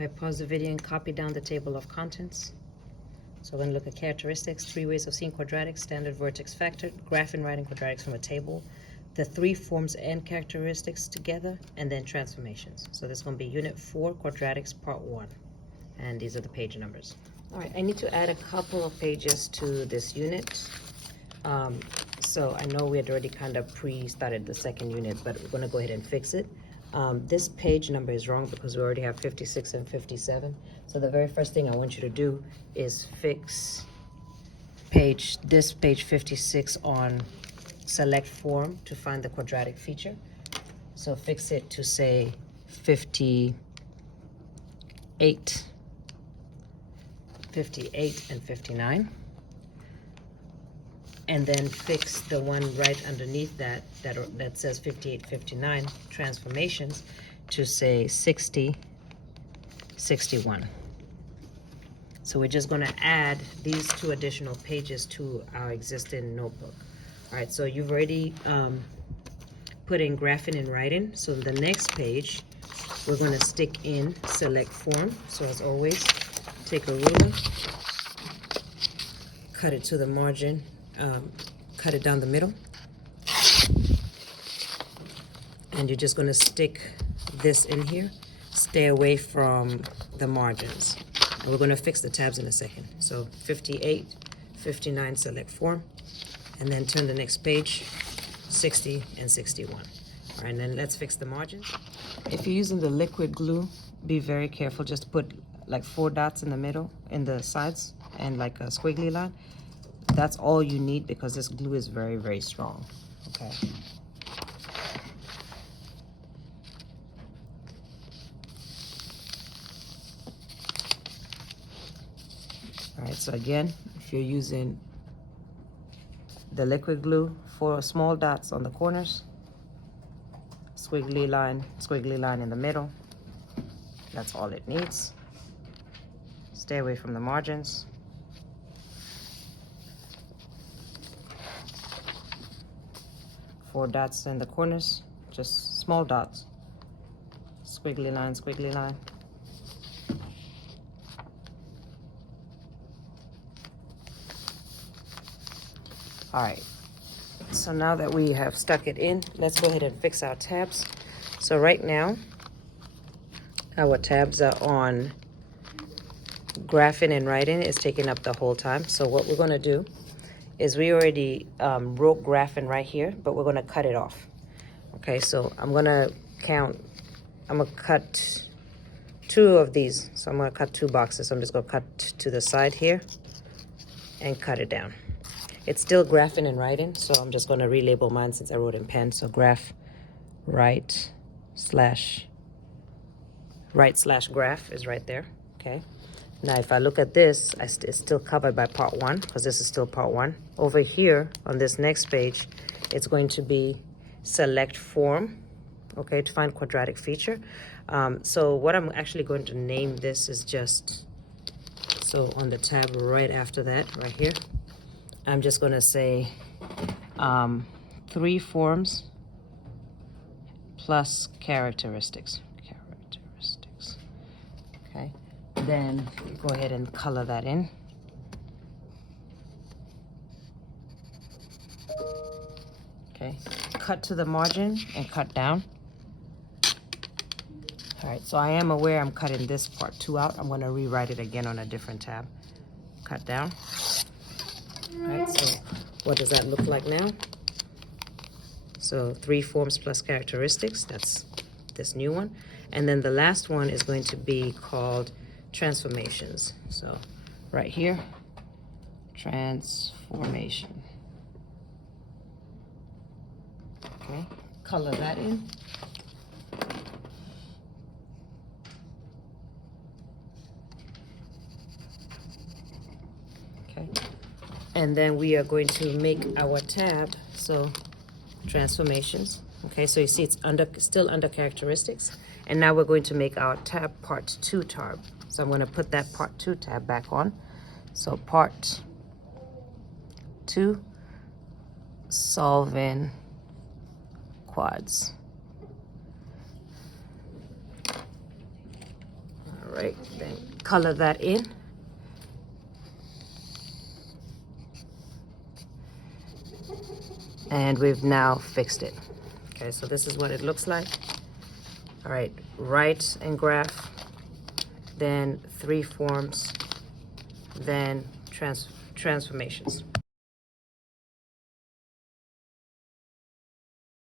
I pause the video and copy down the table of contents. So we're going to look at characteristics, 3 ways of seeing quadratics, standard vertex factor, graph and writing quadratics from a table, the 3 forms and characteristics together, and then transformations. So this is going to be Unit 4, Quadratics, Part 1. And these are the page numbers. All right, I need to add a couple of pages to this unit. So I know we had already kind of pre-started the second unit, but we're going to go ahead and fix it. This page number is wrong because we already have 56 and 57. So the very first thing I want you to do is fix page 56 on select form to find the quadratic feature. So fix it to say 58, 58 and 59. And then fix the one right underneath that says 58, 59 transformations to say 60, 61. So we're just going to add these 2 additional pages to our existing notebook. All right, so you've already put in graphing and writing. So the next page, we're going to stick in select form. So as always, take a ruler, cut it to the margin, cut it down the middle, and you're just going to stick this in here. Stay away from the margins. And we're going to fix the tabs in a second. So 58, 59, select form, and then turn the next page, 60 and 61. All right, and then let's fix the margins. If you're using the liquid glue, be very careful. Just put like 4 dots in the middle, in the sides, and like a squiggly line. That's all you need because this glue is very, very strong. Okay. All right, so again, if you're using the liquid glue, 4 small dots on the corners, squiggly line in the middle. That's all it needs. Stay away from the margins. Four dots in the corners, just small dots. Squiggly line, squiggly line. All right, so now that we have stuck it in, let's go ahead and fix our tabs. So right now, our tabs are on graphing and writing. It's taking up the whole time. So what we're gonna do is we already wrote graphing right here, but we're gonna cut it off. Okay, so I'm gonna cut 2 of these. So I'm gonna cut 2 boxes. So I'm just gonna cut to the side here and cut it down. It's still graphing and writing, so I'm just gonna relabel mine since I wrote in pen. So graph, write slash graph is right there, okay? Now, if I look at this, it's still covered by part 1 because this is still part 1. Over here on this next page, it's going to be select form, okay, to find quadratic feature. So what I'm actually going to name this is just, so on the tab right after that, right here, I'm just going to say 3 forms plus characteristics. Okay. Then go ahead and color that in. Okay, cut to the margin and cut down. All right, so I am aware I'm cutting this part 2 out. I'm going to rewrite it again on a different tab. Cut down. All right, so what does that look like now? So 3 forms plus characteristics, that's this new one. And then the last one is going to be called transformations. So right here, transformation. Okay, color that in. Okay, and then we are going to make our tab, so transformations. Okay, so you see it's still under characteristics. And now we're going to make our tab part 2 tab. So I'm going to put that part 2 tab back on. So part 2, solving quads. All right, then color that in. And we've now fixed it. Okay, so this is what it looks like. All right, write and graph, then 3 forms, then transformations.